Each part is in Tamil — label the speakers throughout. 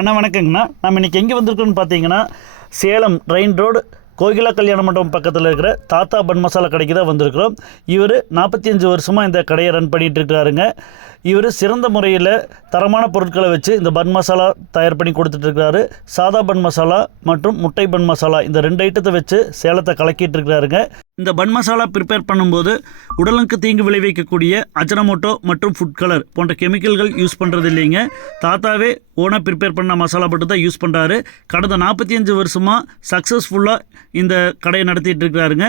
Speaker 1: அண்ணா வணக்கங்கண்ணா. நம்ம இன்றைக்கி எங்கே வந்திருக்கோம்னு பார்த்தீங்கன்னா சேலம் ரெயின் ரோடு கோகிலா கல்யாண மண்டபம் பக்கத்தில் இருக்கிற தாத்தா பன் மசாலா கடைக்கு தான் வந்திருக்கிறோம். இவர் நாற்பத்தி அஞ்சு வருஷமாக இந்த கடையை ரன் பண்ணிகிட்டு இருக்கிறாருங்க. இவர் சிறந்த முறையில் தரமான பொருட்களை வச்சு இந்த பன் மசாலா தயார் பண்ணி கொடுத்துட்ருக்கிறாரு. சாதா பன் மசாலா மற்றும் முட்டை பன் மசாலா இந்த ரெண்டு ஐட்டத்தை வச்சு சேலத்தை கலக்கிட்டு இருக்கிறாருங்க இந்த பன் மசாலா ப்ரிப்பேர் பண்ணும்போது உடலுக்கு தீங்கு விளைவிக்கக்கூடிய அஜனமோட்டோ மற்றும் ஃபுட் கலர் போன்ற கெமிக்கல்கள் யூஸ் பண்ணுறது இல்லைங்க தாத்தாவே ஓனாக ப்ரிப்பேர் பண்ண மசாலா மட்டும் தான் யூஸ் பண்ணுறாரு கடந்த நாற்பத்தி அஞ்சு வருஷமாக சக்ஸஸ்ஃபுல்லாக இந்த கடையை நடத்திட்டு இருக்கிறாருங்க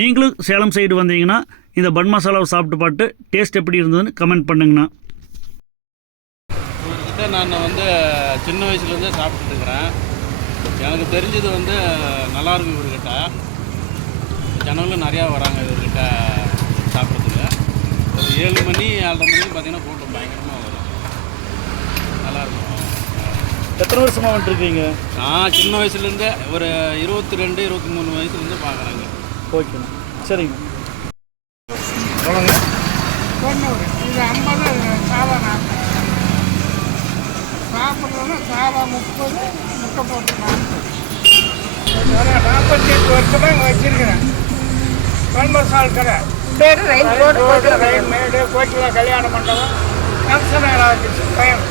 Speaker 1: நீங்களும் சேலம் சைடு வந்தீங்கன்னா இந்த பன் மசாலாவை சாப்பிட்டு பார்த்து டேஸ்ட் எப்படி இருந்ததுன்னு கமெண்ட் பண்ணுங்கண்ணா.
Speaker 2: இவர்கிட்ட நான் வந்து சின்ன வயசுலேருந்தே சாப்பிட்டுட்டு இருக்கிறேன். எனக்கு தெரிஞ்சது வந்து நல்லா இருக்கும் இவர்கிட்ட. ஜனங்களும் நிறையா வராங்க இவர்கிட்ட சாப்பிட்றதுக்கு. ஒரு ஏழு மணி ஏழரை மணி பார்த்தீங்கன்னா கூட்டம் பயங்கரமாக வரும். நல்லாயிருக்கும்
Speaker 1: எத்தனை வருஷமாக வந்துட்டுருக்கீங்க
Speaker 2: நான் சின்ன வயசுலேருந்தே ஒரு இருபத்தி ரெண்டு இருபத்தி மூணு வயசுலேருந்து பார்க்குறேங்க.
Speaker 1: ஓகேண்ணா சரிங்க
Speaker 3: தொண்ணூறு. இது ஐம்பது சாதா நாற்பது சாப்பிட்றதுனா சாதா முப்பது முட்டை போட்டு நாற்பது. நாற்பத்தி எட்டு வருஷமாக வச்சிருக்கிறேன். பன்மசால் கடை.
Speaker 4: பேரு ரயில் ரோடு
Speaker 3: ரோடு ரயில் மேடு கோகிலா கல்யாண மண்டபம். கம்சனால ஆஃபீஸ் பயம்.